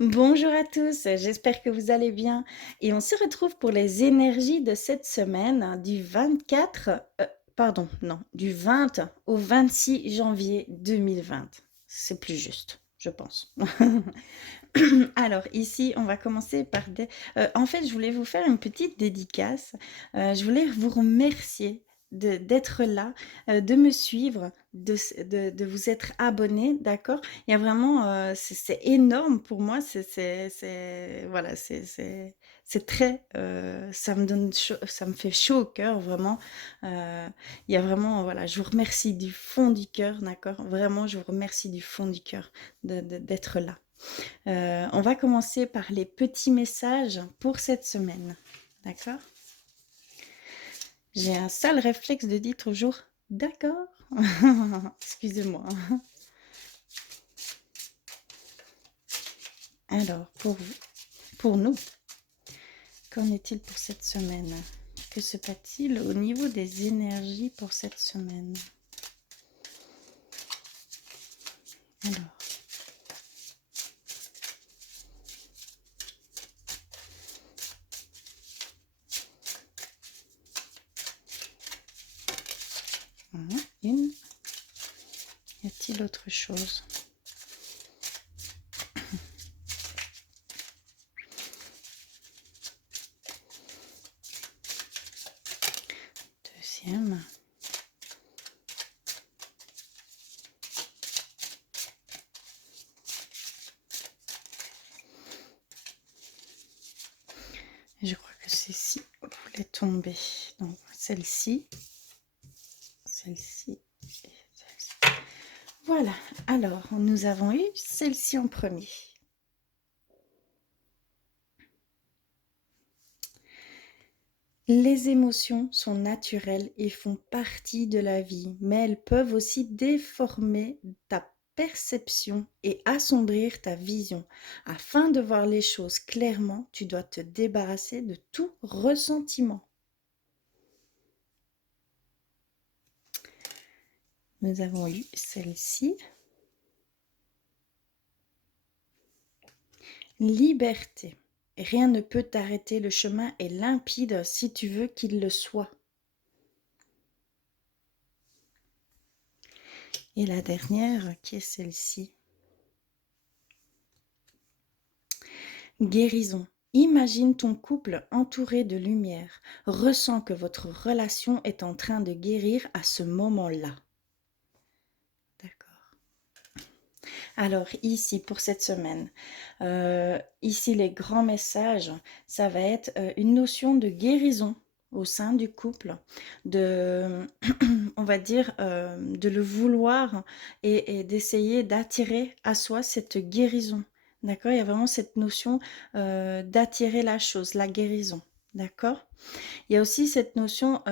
Bonjour à tous, j'espère que vous allez bien et on se retrouve pour les énergies de cette semaine du 24, pardon, non, du 20 au 26 janvier 2020. C'est plus juste, je pense. Alors ici, on va commencer par en fait, je voulais vous faire une petite dédicace. Je voulais vous remercier d'être là, de me suivre, de vous être abonné, d'accord? Il y a vraiment, c'est énorme pour moi, c'est voilà, c'est très, ça me fait chaud au cœur vraiment. Il y a vraiment, voilà, je vous remercie du fond du cœur, d'accord? Vraiment, je vous remercie du fond du cœur d'être là. On va commencer par les petits messages pour cette semaine. D'accord? J'ai un sale réflexe de dire toujours d'accord. Excusez-moi. Alors, pour vous, pour nous, qu'en est-il pour cette semaine? Que se passe-t-il au niveau des énergies pour cette semaine? Alors, une. Y a-t-il autre chose? Deuxième. Je crois que celle-ci voulait tomber. Donc, celle-ci, celle-ci et celle-ci. Voilà, alors nous avons eu celle-ci en premier. Les émotions sont naturelles et font partie de la vie, mais elles peuvent aussi déformer ta perception et assombrir ta vision. Afin de voir les choses clairement, tu dois te débarrasser de tout ressentiment. Nous avons eu celle-ci. Liberté. Rien ne peut t'arrêter, le chemin est limpide si tu veux qu'il le soit. Et la dernière, qui est celle-ci. Guérison. Imagine ton couple entouré de lumière. Ressens que votre relation est en train de guérir à ce moment-là. D'accord. Alors ici, pour cette semaine, ici les grands messages, ça va être une notion de guérison au sein du couple, de, on va dire, de le vouloir et d'essayer d'attirer à soi cette guérison. D'accord? Il y a vraiment cette notion d'attirer la chose, la guérison. D'accord? Il y a aussi cette notion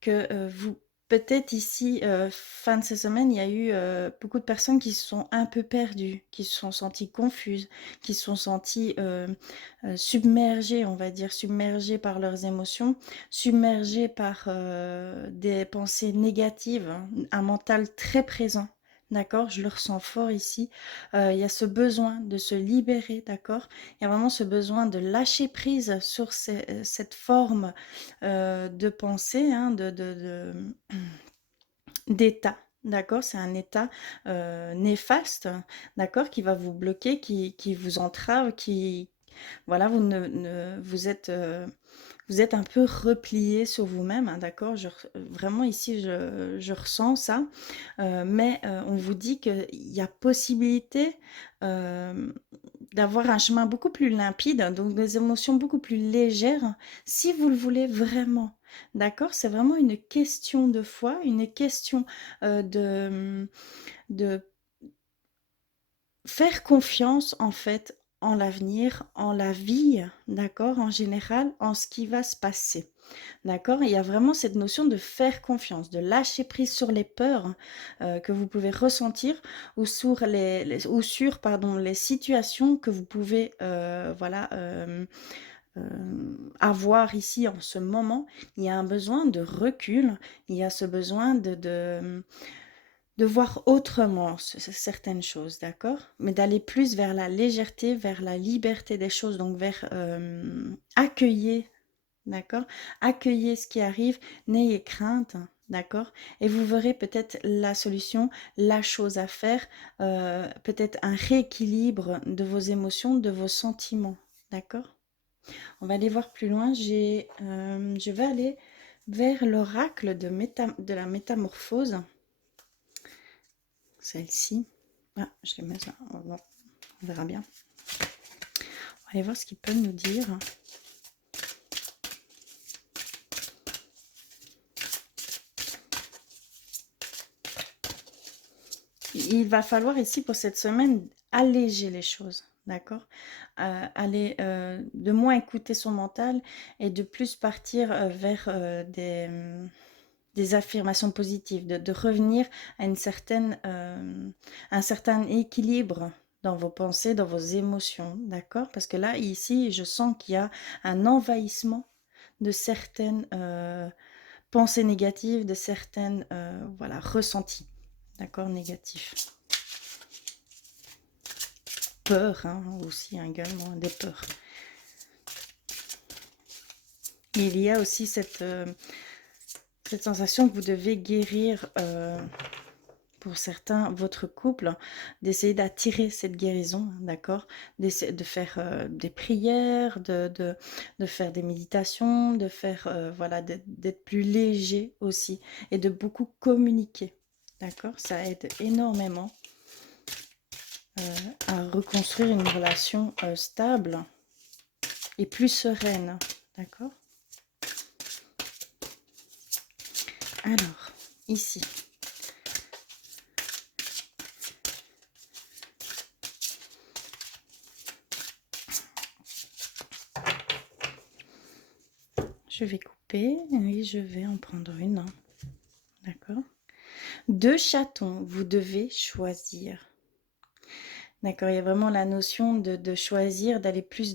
que vous, peut-être ici, fin de cette semaine, il y a eu beaucoup de personnes qui se sont un peu perdues, qui se sont senties confuses, qui se sont senties submergées, on va dire, submergées par leurs émotions, submergées par des pensées négatives, hein, un mental très présent. D'accord, je le ressens fort ici. Il y a ce besoin de se libérer, d'accord. Il y a vraiment ce besoin de lâcher prise sur cette forme de pensée, hein, d'état. D'accord, c'est un état néfaste, d'accord, qui va vous bloquer, qui vous entrave, qui, voilà, vous êtes un peu replié sur vous-même, hein, d'accord? Vraiment ici, je ressens ça, mais on vous dit qu'il y a possibilité d'avoir un chemin beaucoup plus limpide, donc des émotions beaucoup plus légères, si vous le voulez vraiment. D'accord? C'est vraiment une question de foi, une question de faire confiance en fait en l'avenir, en la vie, d'accord? En général, en ce qui va se passer. D'accord? Il y a vraiment cette notion de faire confiance, de lâcher prise sur les peurs, que vous pouvez ressentir ou sur pardon, les situations que vous pouvez, voilà, avoir ici en ce moment. Il y a un besoin de recul, il y a ce besoin de voir autrement certaines choses, d'accord? Mais d'aller plus vers la légèreté, vers la liberté des choses, donc vers accueillir, d'accord? Accueillez ce qui arrive, n'ayez crainte, d'accord? Et vous verrez peut-être la solution, la chose à faire, peut-être un rééquilibre de vos émotions, de vos sentiments, d'accord? On va aller voir plus loin. Je vais aller vers l'oracle de la métamorphose. Celle-ci. Ah, je les mets là. On verra bien. On va aller voir ce qu'ils peuvent nous dire. Il va falloir ici pour cette semaine alléger les choses, d'accord? Aller de moins écouter son mental et de plus partir vers des affirmations positives, de revenir à un certain équilibre dans vos pensées, dans vos émotions, d'accord? Parce que là, ici, je sens qu'il y a un envahissement de certaines pensées négatives, de certaines voilà, ressentis, d'accord, négatifs. Peur, hein, aussi, également, des peurs. Et il y a aussi cette sensation que vous devez guérir, pour certains, votre couple, d'essayer d'attirer cette guérison, d'accord? De faire des prières, de faire des méditations, de faire, voilà, d'être plus léger aussi et de beaucoup communiquer, d'accord? Ça aide énormément à reconstruire une relation stable et plus sereine, d'accord? Alors, ici, je vais couper et je vais en prendre une, hein, d'accord? 2 chatons, vous devez choisir. D'accord, il y a vraiment la notion de choisir, d'aller plus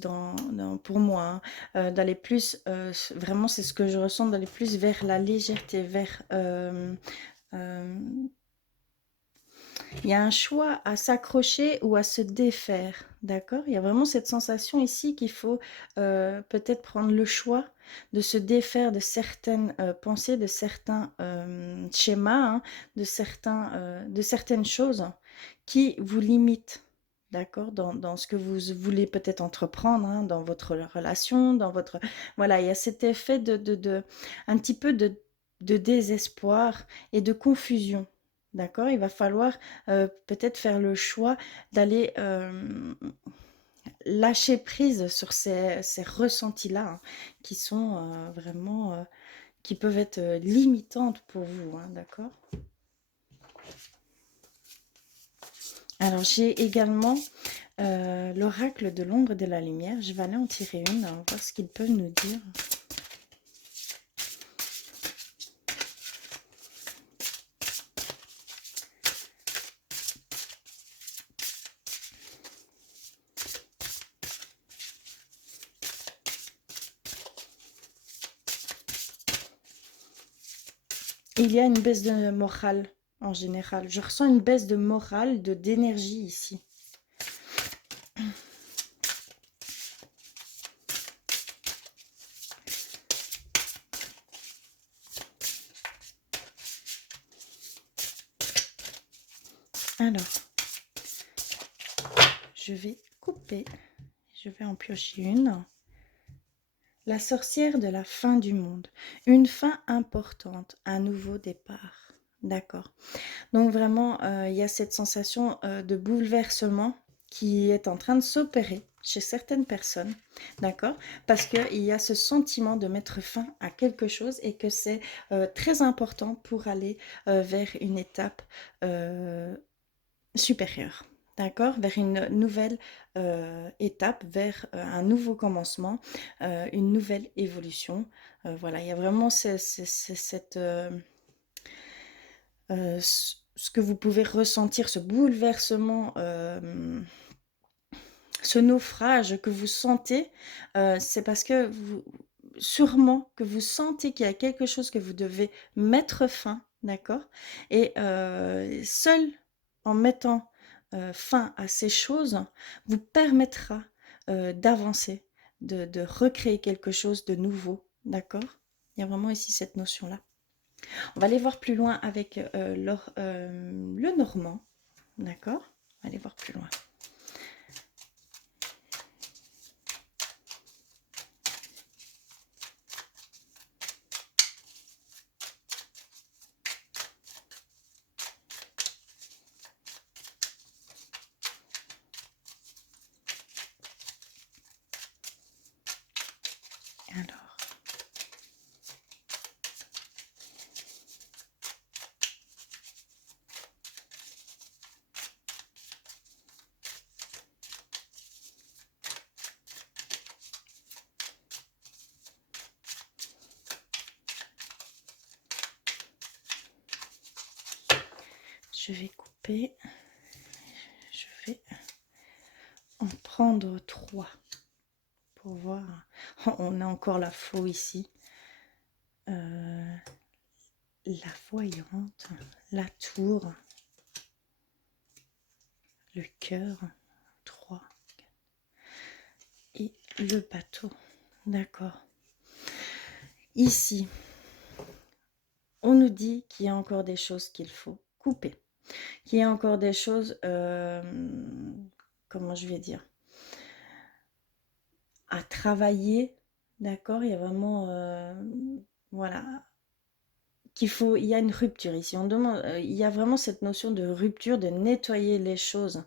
pour moi, hein, d'aller plus, vraiment c'est ce que je ressens, d'aller plus vers la légèreté, vers, il y a un choix à s'accrocher ou à se défaire, d'accord? Il y a vraiment cette sensation ici qu'il faut peut-être prendre le choix de se défaire de certaines pensées, de certains schémas, hein, de certaines choses qui vous limitent, d'accord? Dans ce que vous voulez peut-être entreprendre, hein, dans votre relation, dans votre... Voilà, il y a cet effet un petit peu de désespoir et de confusion. D'accord? Il va falloir peut-être faire le choix d'aller lâcher prise sur ces ressentis-là, hein, qui sont vraiment, qui peuvent être limitantes pour vous, hein, d'accord? Alors, j'ai également l'oracle de l'ombre et de la lumière. Je vais aller en tirer une, on va voir ce qu'ils peuvent nous dire. Il y a une baisse de morale en général. Je ressens une baisse de morale, d'énergie ici. Alors, je vais couper. Je vais en piocher une. La sorcière de la fin du monde. Une fin importante, un nouveau départ. D'accord. Donc vraiment, il y a cette sensation de bouleversement qui est en train de s'opérer chez certaines personnes, d'accord? Parce qu'il y a ce sentiment de mettre fin à quelque chose et que c'est très important pour aller vers une étape supérieure. D'accord? Vers une nouvelle étape, vers un nouveau commencement, une nouvelle évolution. Voilà, il y a vraiment ce que vous pouvez ressentir, ce bouleversement, ce naufrage que vous sentez, c'est parce que sûrement que vous sentez qu'il y a quelque chose que vous devez mettre fin d'accord? Et seul en mettant, fin à ces choses, vous permettra, d'avancer, de recréer quelque chose de nouveau, d'accord? Il y a vraiment ici cette notion-là. On va aller voir plus loin avec, le normand, d'accord? On va aller voir plus loin. Alors, je vais couper, je vais en prendre 3 pour voir. On a encore la faux ici. La voyante, la tour, le cœur, 3 et le bateau. D'accord. Ici, on nous dit qu'il y a encore des choses qu'il faut couper, qu'il y a encore des choses, comment je vais dire, à travailler, d'accord? Il y a vraiment, voilà, il y a une rupture ici. On demande, il y a vraiment cette notion de rupture, de nettoyer les choses,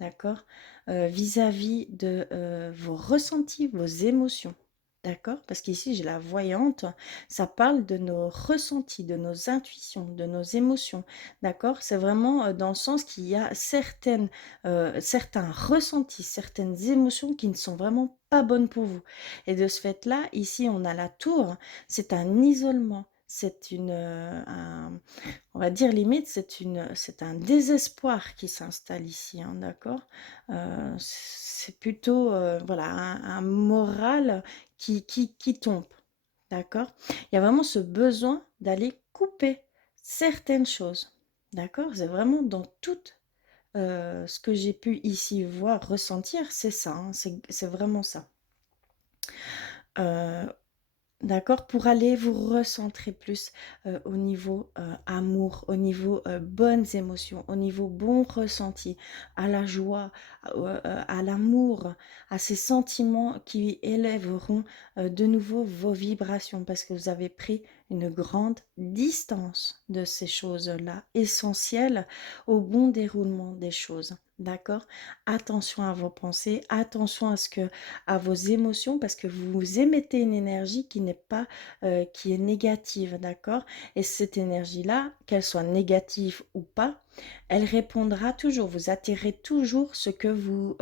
d'accord? Vis-à-vis de, vos ressentis, vos émotions, d'accord? Parce qu'ici, j'ai la voyante, ça parle de nos ressentis, de nos intuitions, de nos émotions, d'accord? C'est vraiment, dans le sens qu'il y a certains ressentis, certaines émotions qui ne sont vraiment pas bonnes pour vous et de ce fait-là, ici, on a la tour, c'est un isolement, c'est on va dire limite, c'est un désespoir qui s'installe ici, hein, d'accord? C'est plutôt, voilà, un moral qui tombe, d'accord? Il y a vraiment ce besoin d'aller couper certaines choses, d'accord? C'est vraiment dans tout, ce que j'ai pu ici voir, ressentir, c'est ça, hein, c'est vraiment ça. Heu D'accord, pour aller vous recentrer plus, au niveau, amour, au niveau, bonnes émotions, au niveau bons ressentis, à la joie, à l'amour, à ces sentiments qui élèveront, de nouveau vos vibrations parce que vous avez pris une grande distance de ces choses-là, essentielles au bon déroulement des choses. D'accord? Attention à vos pensées, attention à vos émotions parce que vous émettez une énergie qui n'est pas, qui est négative, d'accord? Et cette énergie-là, qu'elle soit négative ou pas, elle répondra toujours. Vous attirez toujours ce que vous,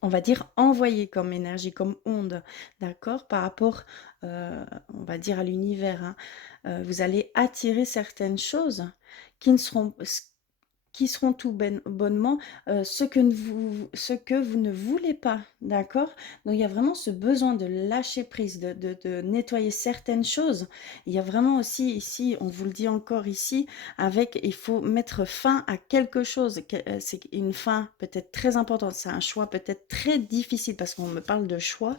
on va dire, envoyez comme énergie, comme onde, d'accord? Par rapport, on va dire à l'univers, hein. Vous allez attirer certaines choses qui ne seront qui seront tout bonnement, ce que vous ne voulez pas, d'accord? Donc il y a vraiment ce besoin de lâcher prise, de nettoyer certaines choses. Il y a vraiment aussi ici, on vous le dit encore ici, avec il faut mettre fin à quelque chose, c'est une fin peut-être très importante, c'est un choix peut-être très difficile parce qu'on me parle de choix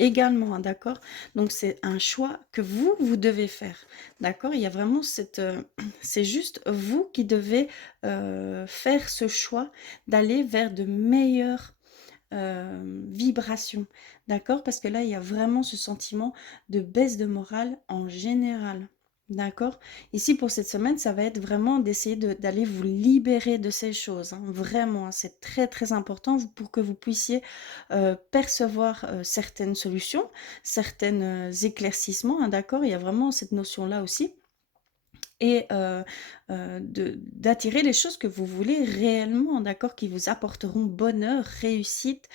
également, hein, d'accord? Donc c'est un choix que vous devez faire, d'accord? Il y a vraiment c'est juste vous qui devez faire ce choix d'aller vers de meilleures, vibrations, d'accord? Parce que là, il y a vraiment ce sentiment de baisse de morale en général, d'accord? Ici, pour cette semaine, ça va être vraiment d'essayer d'aller vous libérer de ces choses, hein, vraiment, hein, c'est très, très important pour que vous puissiez, percevoir, certaines solutions, certaines, éclaircissements, hein, d'accord? Il y a vraiment cette notion-là aussi et d'attirer les choses que vous voulez réellement, d'accord? Qui vous apporteront bonheur, réussite,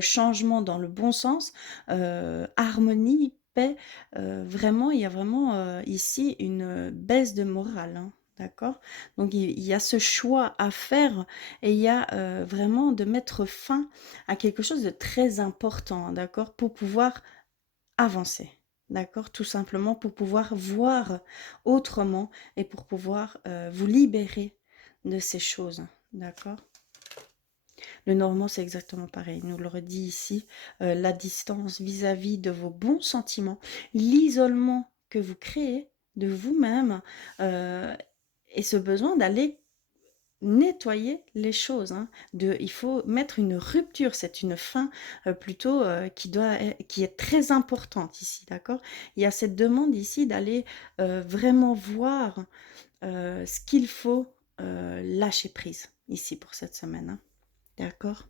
changement dans le bon sens, harmonie, paix. Vraiment, il y a vraiment, ici une, baisse de morale, hein, d'accord? Donc il y a ce choix à faire et il y a, vraiment de mettre fin à quelque chose de très important, d'accord? Pour pouvoir avancer. d'accord? Tout simplement pour pouvoir voir autrement et pour pouvoir vous libérer de ces choses, d'accord? Le normand, c'est exactement pareil. Il nous le redit ici, la distance vis-à-vis de vos bons sentiments, l'isolement que vous créez de vous-même et ce besoin d'aller nettoyer les choses. Hein, il faut mettre une rupture, c'est une fin plutôt qui est très importante ici, d'accord? Il y a cette demande ici d'aller vraiment voir ce qu'il faut lâcher prise ici pour cette semaine. Hein, d'accord?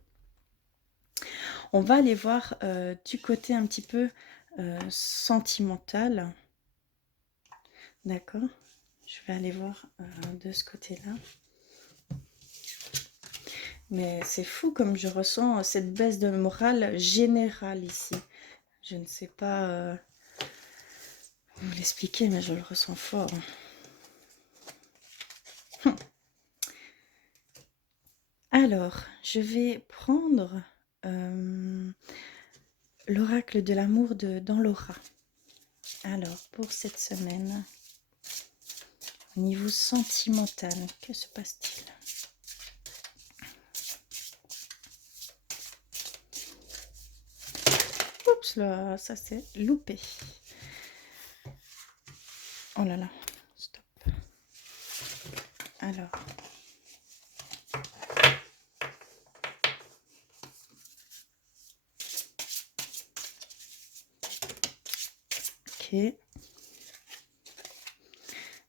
On va aller voir du côté un petit peu sentimental. D'accord? Je vais aller voir de ce côté-là. Mais c'est fou comme je ressens cette baisse de morale générale ici. Je ne sais pas vous l'expliquer, mais je le ressens fort. Alors, je vais prendre l'oracle de l'amour dans l'aura. Alors, pour cette semaine, au niveau sentimental, que se passe-t-il? Oups là, ça c'est loupé. Oh là là, stop. Alors. Ok.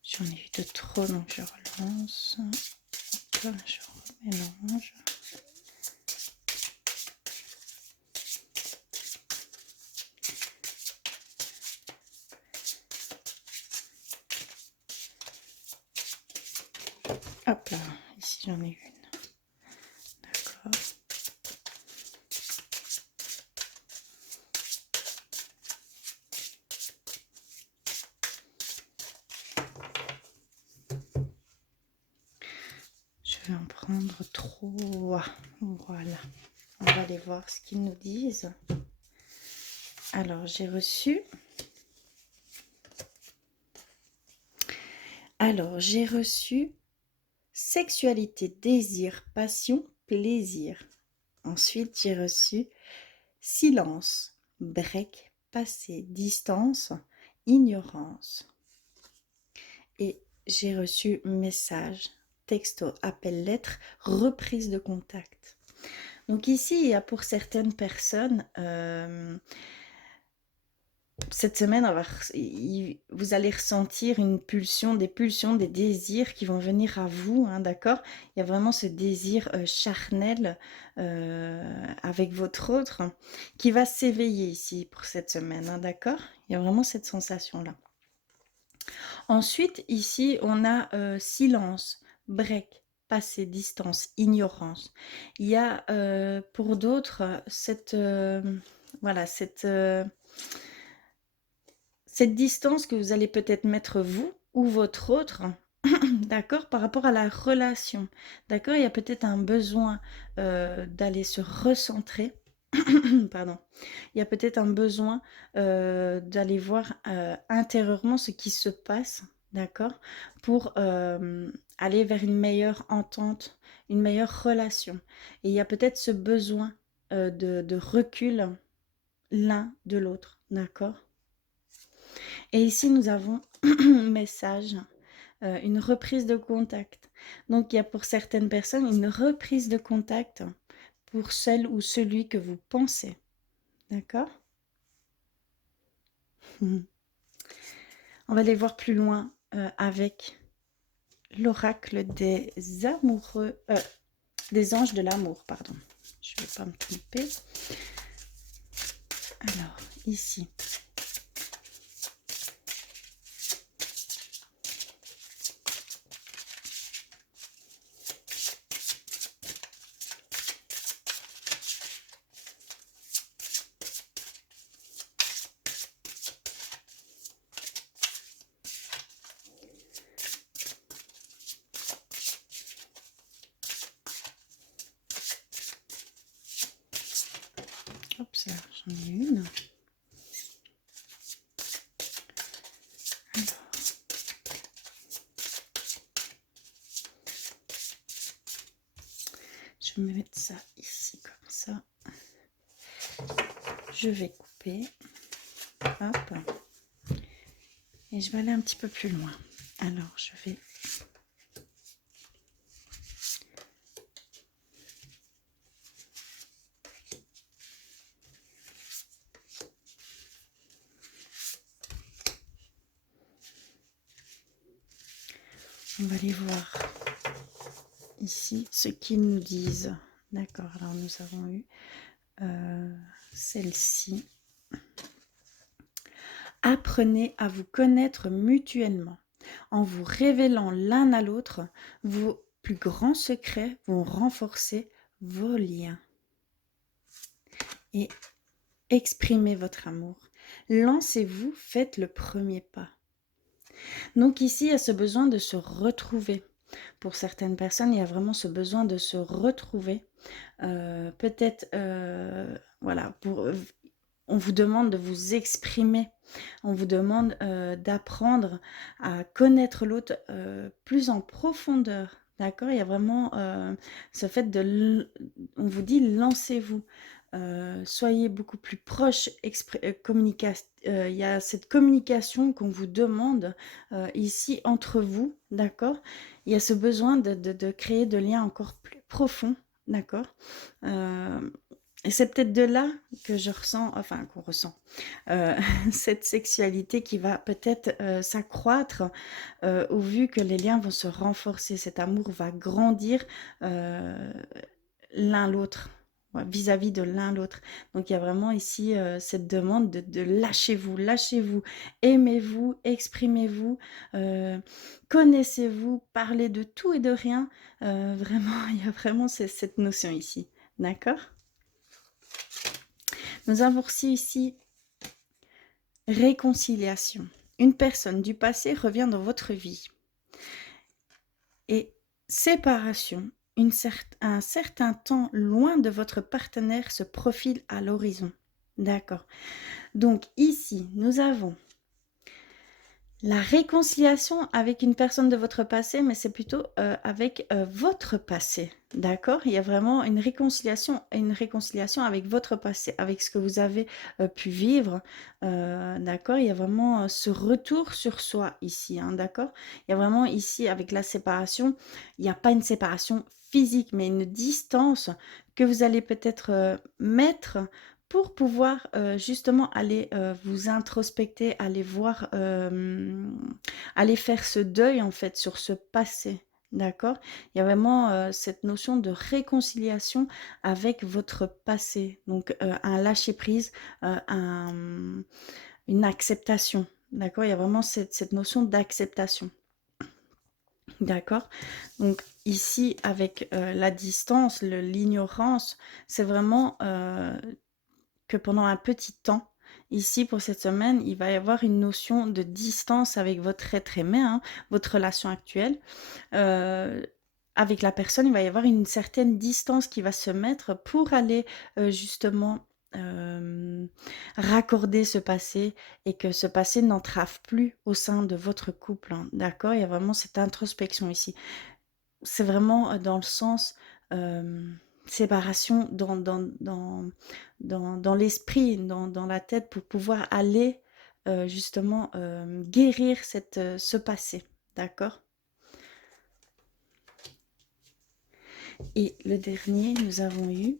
J'en ai eu de trop, donc je relance. Là, je remélange. Hop là, ici j'en ai une. D'accord. Je vais en prendre 3. Voilà. On va aller voir ce qu'ils nous disent. Alors, j'ai reçu... sexualité, désir, passion, plaisir. Ensuite, j'ai reçu silence, break, passé, distance, ignorance. Et j'ai reçu message, texto, appel, lettre, reprise de contact. Donc ici, il y a pour certaines personnes, cette semaine, vous allez ressentir des pulsions, des désirs qui vont venir à vous, hein, d'accord? Il y a vraiment ce désir charnel avec votre autre qui va s'éveiller ici pour cette semaine, hein, d'accord? Il y a vraiment cette sensation-là. Ensuite, ici, on a silence, break, passé, distance, ignorance. Il y a pour d'autres voilà, cette distance que vous allez peut-être mettre vous ou votre autre, d'accord, par rapport à la relation. D'accord, il y a peut-être un besoin d'aller se recentrer. Pardon. Il y a peut-être un besoin d'aller voir intérieurement ce qui se passe, d'accord, pour aller vers une meilleure entente, une meilleure relation. Et il y a peut-être ce besoin de recul l'un de l'autre, d'accord. Et ici, nous avons message, une reprise de contact. Donc, il y a pour certaines personnes une reprise de contact pour celle ou celui que vous pensez. D'accord? On va aller voir plus loin avec l'oracle des amoureux, des anges de l'amour, pardon. Je ne vais pas me tromper. Alors, ici. Hop, ça, j'en ai une. vais me mettre ça ici comme ça. Je vais couper. Hop. Et je vais aller un petit peu plus loin. Alors, je vais... On va aller voir ici ce qu'ils nous disent. D'accord, alors nous avons eu celle-ci. Apprenez à vous connaître mutuellement. En vous révélant l'un à l'autre, vos plus grands secrets vont renforcer vos liens. Et exprimez votre amour. Lancez-vous, faites le premier pas. Donc ici, il y a ce besoin de se retrouver. Pour certaines personnes, il y a vraiment ce besoin de se retrouver. Peut-être, voilà, on vous demande de vous exprimer. On vous demande d'apprendre à connaître l'autre plus en profondeur. D'accord? Il y a vraiment ce fait on vous dit lancez-vous. Soyez beaucoup plus proche, il y a cette communication qu'on vous demande ici entre vous, d'accord? Il y a ce besoin de créer de liens encore plus profonds, d'accord? Et c'est peut-être de là que je ressens, enfin qu'on ressent, cette sexualité qui va peut-être s'accroître au vu que les liens vont se renforcer, cet amour va grandir l'un l'autre, ouais, vis-à-vis de l'un l'autre. Donc il y a vraiment ici cette demande de lâchez-vous, lâchez-vous, aimez-vous, exprimez-vous, connaissez-vous, parlez de tout et de rien. Vraiment, il y a vraiment cette notion ici, d'accord? Nous avons reçu ici réconciliation. Une personne du passé revient dans votre vie. Et séparation. Un certain temps loin de votre partenaire se profile à l'horizon. D'accord. Donc ici, nous avons la réconciliation avec une personne de votre passé, mais c'est plutôt avec votre passé, d'accord? Il y a vraiment une réconciliation avec votre passé, avec ce que vous avez pu vivre, d'accord? Il y a vraiment ce retour sur soi ici, hein, d'accord? Il y a vraiment ici, avec la séparation, il n'y a pas une séparation physique, mais une distance que vous allez peut-être mettre pour pouvoir justement aller vous introspecter, aller voir, aller faire ce deuil en fait sur ce passé, d'accord? Il y a vraiment cette notion de réconciliation avec votre passé, donc un lâcher-prise, une acceptation, d'accord? Il y a vraiment cette notion d'acceptation. D'accord? Donc ici, avec la distance, l'ignorance, c'est vraiment que pendant un petit temps, ici pour cette semaine, il va y avoir une notion de distance avec votre être aimé, hein, votre relation actuelle. Avec la personne, il va y avoir une certaine distance qui va se mettre pour aller justement raccorder ce passé et que ce passé n'entrave plus au sein de votre couple, hein, d'accord? Il y a vraiment cette introspection ici. C'est vraiment dans le sens séparation dans l'esprit, dans la tête pour pouvoir aller justement guérir ce passé, d'accord? Et le dernier, nous avons eu,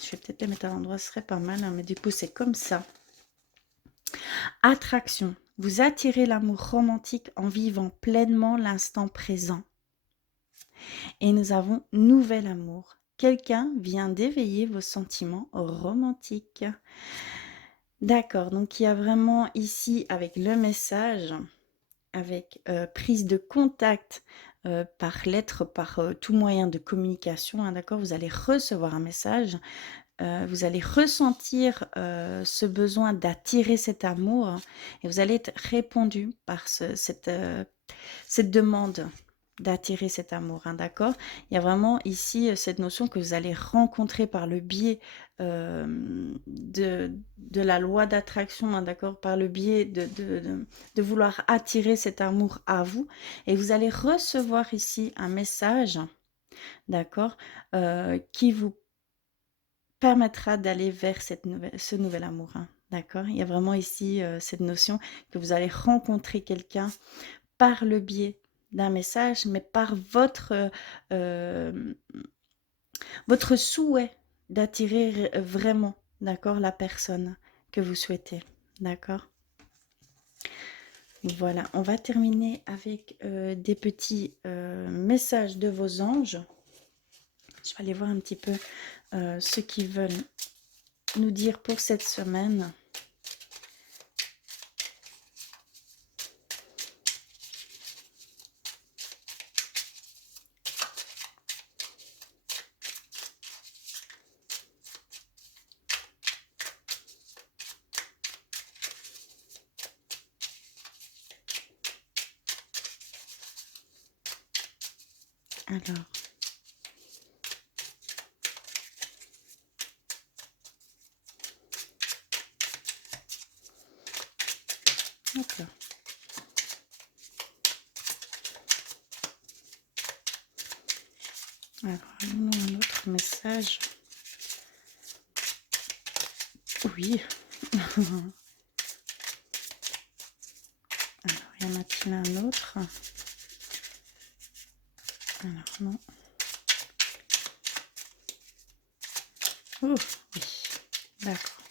je vais peut-être les mettre à l'endroit, ce serait pas mal, hein, mais du coup c'est comme ça. Attraction, vous attirez l'amour romantique en vivant pleinement l'instant présent. Et nous avons nouvel amour. Quelqu'un vient d'éveiller vos sentiments romantiques. D'accord, donc il y a vraiment ici avec le message, avec prise de contact par lettre, par tout moyen de communication, hein, d'accord, vous allez recevoir un message, vous allez ressentir ce besoin d'attirer cet amour hein, et vous allez être répondu par cette demande d'attirer cet amour, hein, d'accord? Il y a vraiment ici cette notion que vous allez rencontrer par le biais de la loi d'attraction, hein, d'accord? Par le biais de vouloir attirer cet amour à vous. Et vous allez recevoir ici un message d'accord, qui vous permettra d'aller vers ce nouvel amour, hein, d'accord? Il y a vraiment ici, cette notion que vous allez rencontrer quelqu'un par le biais d'un message, mais par votre souhait d'attirer vraiment, d'accord, la personne que vous souhaitez, d'accord? Voilà, on va terminer avec, des petits, messages de vos anges. Je vais aller voir un petit peu, ce qu'ils veulent nous dire pour cette semaine. Alors, d'accord. Alors, allons un autre message. Oui. Alors, y en a-t-il un autre? Alors, non. Oh, oui. D'accord.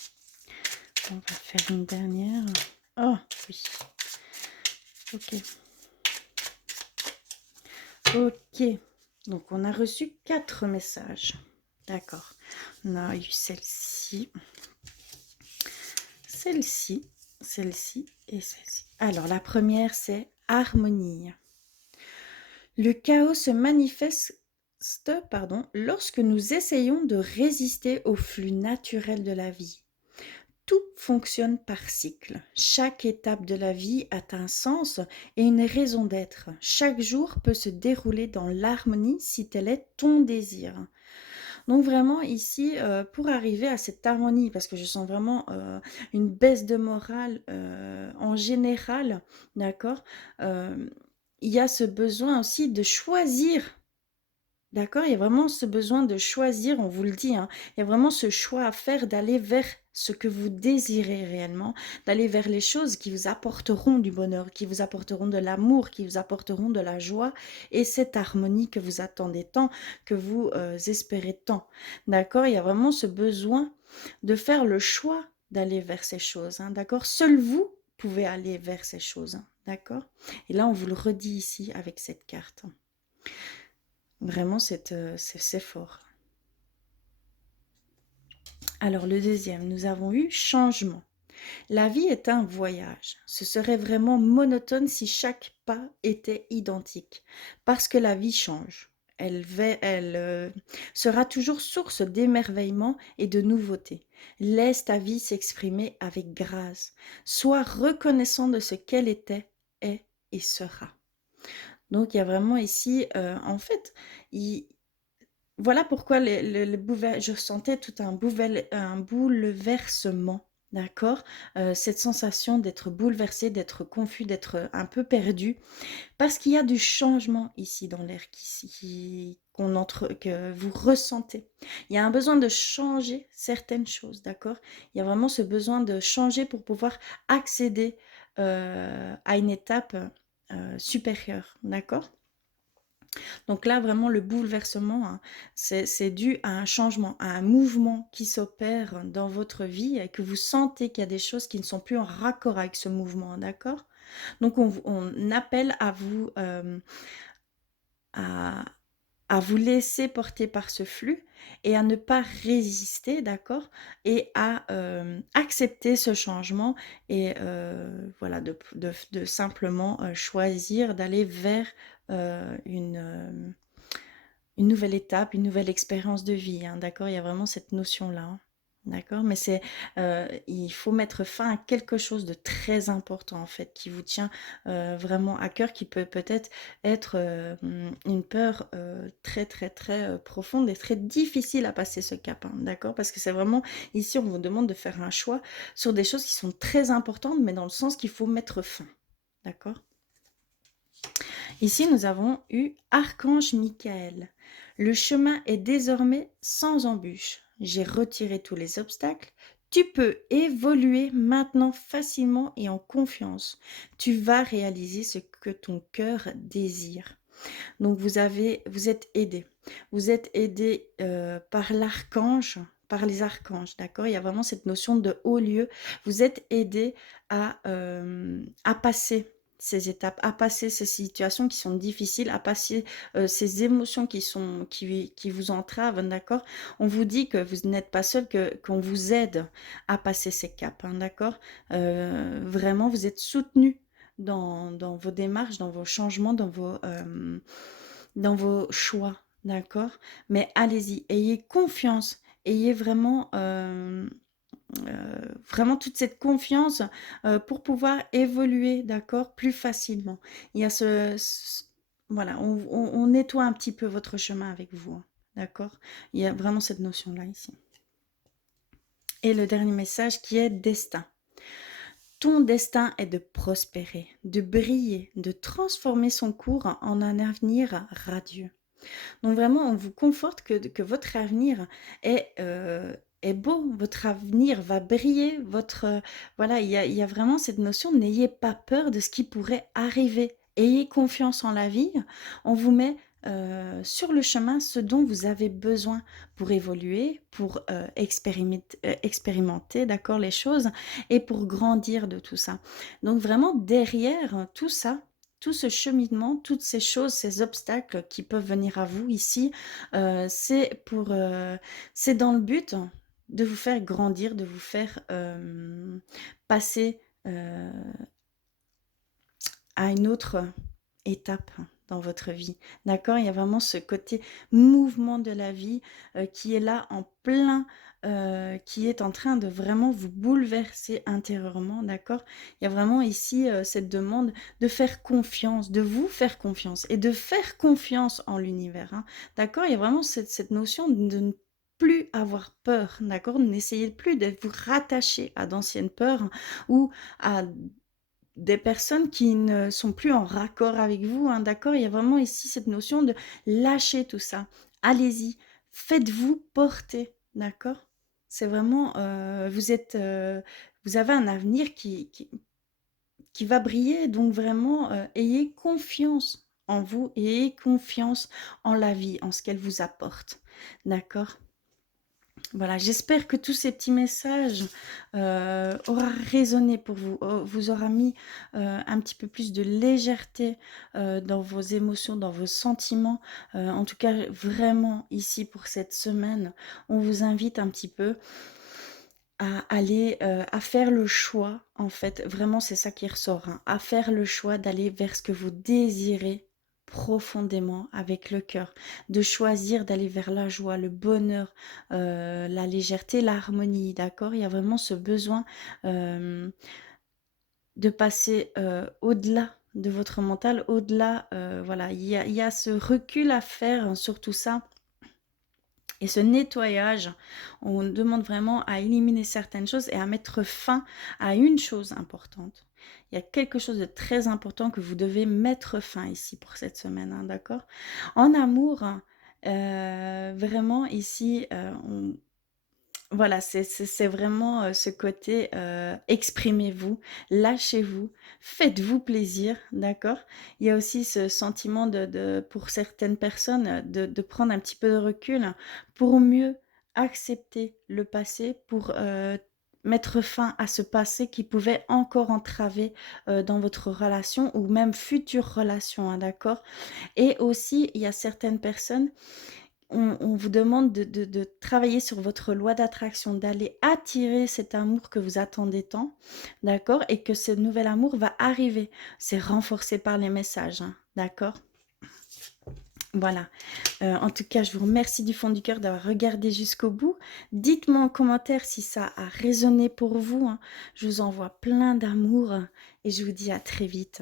On va faire une dernière. Oh, oui. Ok. Ok. Donc, on a reçu 4 messages. D'accord. On a eu celle-ci, celle-ci, celle-ci et celle-ci. Alors, la première, c'est harmonie. Le chaos se manifeste, pardon, lorsque nous essayons de résister au flux naturel de la vie. Tout fonctionne par cycle. Chaque étape de la vie a un sens et une raison d'être. Chaque jour peut se dérouler dans l'harmonie si tel est ton désir. Donc vraiment ici, pour arriver à cette harmonie, parce que je sens vraiment une baisse de morale en général, d'accord, il y a ce besoin aussi de choisir. D'accord, il y a vraiment ce besoin de choisir, on vous le dit, hein, il y a vraiment ce choix à faire d'aller vers ce que vous désirez réellement, d'aller vers les choses qui vous apporteront du bonheur, qui vous apporteront de l'amour, qui vous apporteront de la joie et cette harmonie que vous attendez tant, que vous espérez tant. D'accord, il y a vraiment ce besoin de faire le choix d'aller vers ces choses, hein, d'accord. Seul vous pouvez aller vers ces choses, hein, d'accord. Et là, on vous le redit ici avec cette carte. Vraiment, c'est fort. Alors, le deuxième, nous avons eu changement. La vie est un voyage. Ce serait vraiment monotone si chaque pas était identique. Parce que la vie change. Elle sera toujours source d'émerveillement et de nouveautés. Laisse ta vie s'exprimer avec grâce. Sois reconnaissant de ce qu'elle était, est et sera. Donc, il y a vraiment ici, en fait, il, voilà pourquoi je sentais tout un bouleversement, d'accord? Cette sensation d'être bouleversé, d'être confus, d'être un peu perdu, parce qu'il y a du changement ici dans l'air que vous ressentez. Il y a un besoin de changer certaines choses, d'accord? Il y a vraiment ce besoin de changer pour pouvoir accéder à une étape supérieure, d'accord? Donc là, vraiment, le bouleversement, hein, c'est dû à un changement, à un mouvement qui s'opère dans votre vie et que vous sentez qu'il y a des choses qui ne sont plus en raccord avec ce mouvement, d'accord? Donc on appelle à vous, à, à vous laisser porter par ce flux et à ne pas résister, d'accord? Et à accepter ce changement et voilà, de simplement choisir d'aller vers une nouvelle étape, une nouvelle expérience de vie, hein, d'accord? Il y a vraiment cette notion-là, hein, d'accord? Mais il faut mettre fin à quelque chose de très important, en fait, qui vous tient vraiment à cœur, qui peut-être être une peur très, très, très profonde et très difficile à passer ce cap, hein, d'accord? Parce que c'est vraiment, ici, on vous demande de faire un choix sur des choses qui sont très importantes, mais dans le sens qu'il faut mettre fin, d'accord? Ici, nous avons eu Archange Michael. Le chemin est désormais sans embûche. J'ai retiré tous les obstacles. Tu peux évoluer maintenant facilement et en confiance. Tu vas réaliser ce que ton cœur désire. Donc vous êtes aidé. Vous êtes aidé, par l'archange, par les archanges, d'accord? Il y a vraiment cette notion de haut lieu. Vous êtes aidé à passer ces étapes, à passer ces situations qui sont difficiles, à passer, ces émotions qui vous entravent, d'accord? On vous dit que vous n'êtes pas seul, que qu'on vous aide à passer ces caps, hein, d'accord? Vraiment, vous êtes soutenu dans vos démarches, dans vos changements, dans vos choix, d'accord? Mais allez-y, ayez confiance, ayez vraiment toute cette confiance, pour pouvoir évoluer, d'accord? Plus facilement. Il y a voilà, on nettoie un petit peu votre chemin avec vous, hein, d'accord? Il y a vraiment cette notion-là ici. Et le dernier message qui est destin. Ton destin est de prospérer, de briller, de transformer son cours en un avenir radieux. Donc vraiment, on vous conforte que votre avenir est beau, votre avenir va briller, voilà, il y a vraiment cette notion, n'ayez pas peur de ce qui pourrait arriver. Ayez confiance en la vie. On vous met sur le chemin ce dont vous avez besoin pour évoluer, pour expérimenter, d'accord, les choses et pour grandir de tout ça. Donc vraiment, derrière tout ça, tout ce cheminement, toutes ces choses, ces obstacles qui peuvent venir à vous ici, c'est dans le but de vous faire grandir, de vous faire, passer, à une autre étape dans votre vie. D'accord? Il y a vraiment ce côté mouvement de la vie, qui est là en plein, qui est en train de vraiment vous bouleverser intérieurement, d'accord? Il y a vraiment ici, cette demande de faire confiance, de vous faire confiance et de faire confiance en l'univers, hein. D'accord? Il y a vraiment cette notion de ne plus avoir peur, d'accord? N'essayez plus de vous rattacher à d'anciennes peurs ou à des personnes qui ne sont plus en raccord avec vous, hein, d'accord? Il y a vraiment ici cette notion de lâcher tout ça. Allez-y, faites-vous porter, d'accord? C'est vraiment, vous avez un avenir qui va briller, donc vraiment, ayez confiance en vous et ayez confiance en la vie, en ce qu'elle vous apporte, d'accord? Voilà, j'espère que tous ces petits messages, aura résonné pour vous, vous aura mis, un petit peu plus de légèreté, dans vos émotions, dans vos sentiments. En tout cas, vraiment ici pour cette semaine, on vous invite un petit peu à aller, à faire le choix, en fait, vraiment c'est ça qui ressort, hein, à faire le choix d'aller vers ce que vous désirez profondément avec le cœur, de choisir d'aller vers la joie, le bonheur, la légèreté, l'harmonie, d'accord? Il y a vraiment ce besoin, hem, de passer, au-delà de votre mental, au-delà, voilà, il y a ce recul à faire, sur tout ça et ce nettoyage, on demande vraiment à éliminer certaines choses et à mettre fin à une chose importante. Il y a quelque chose de très important que vous devez mettre fin ici pour cette semaine, hein, d'accord? En amour, vraiment ici, voilà, c'est vraiment, ce côté, exprimez-vous, lâchez-vous, faites-vous plaisir, d'accord? Il y a aussi ce sentiment pour certaines personnes, de prendre un petit peu de recul pour mieux accepter le passé, pour, mettre fin à ce passé qui pouvait encore entraver, dans votre relation ou même future relation, hein, d'accord? Et aussi, il y a certaines personnes on vous demande de travailler sur votre loi d'attraction, d'aller attirer cet amour que vous attendez tant, d'accord? Et que ce nouvel amour va arriver. C'est renforcé par les messages, hein, d'accord? Voilà. En tout cas, je vous remercie du fond du cœur d'avoir regardé jusqu'au bout. Dites-moi en commentaire si ça a résonné pour vous, hein. Je vous envoie plein d'amour et je vous dis à très vite.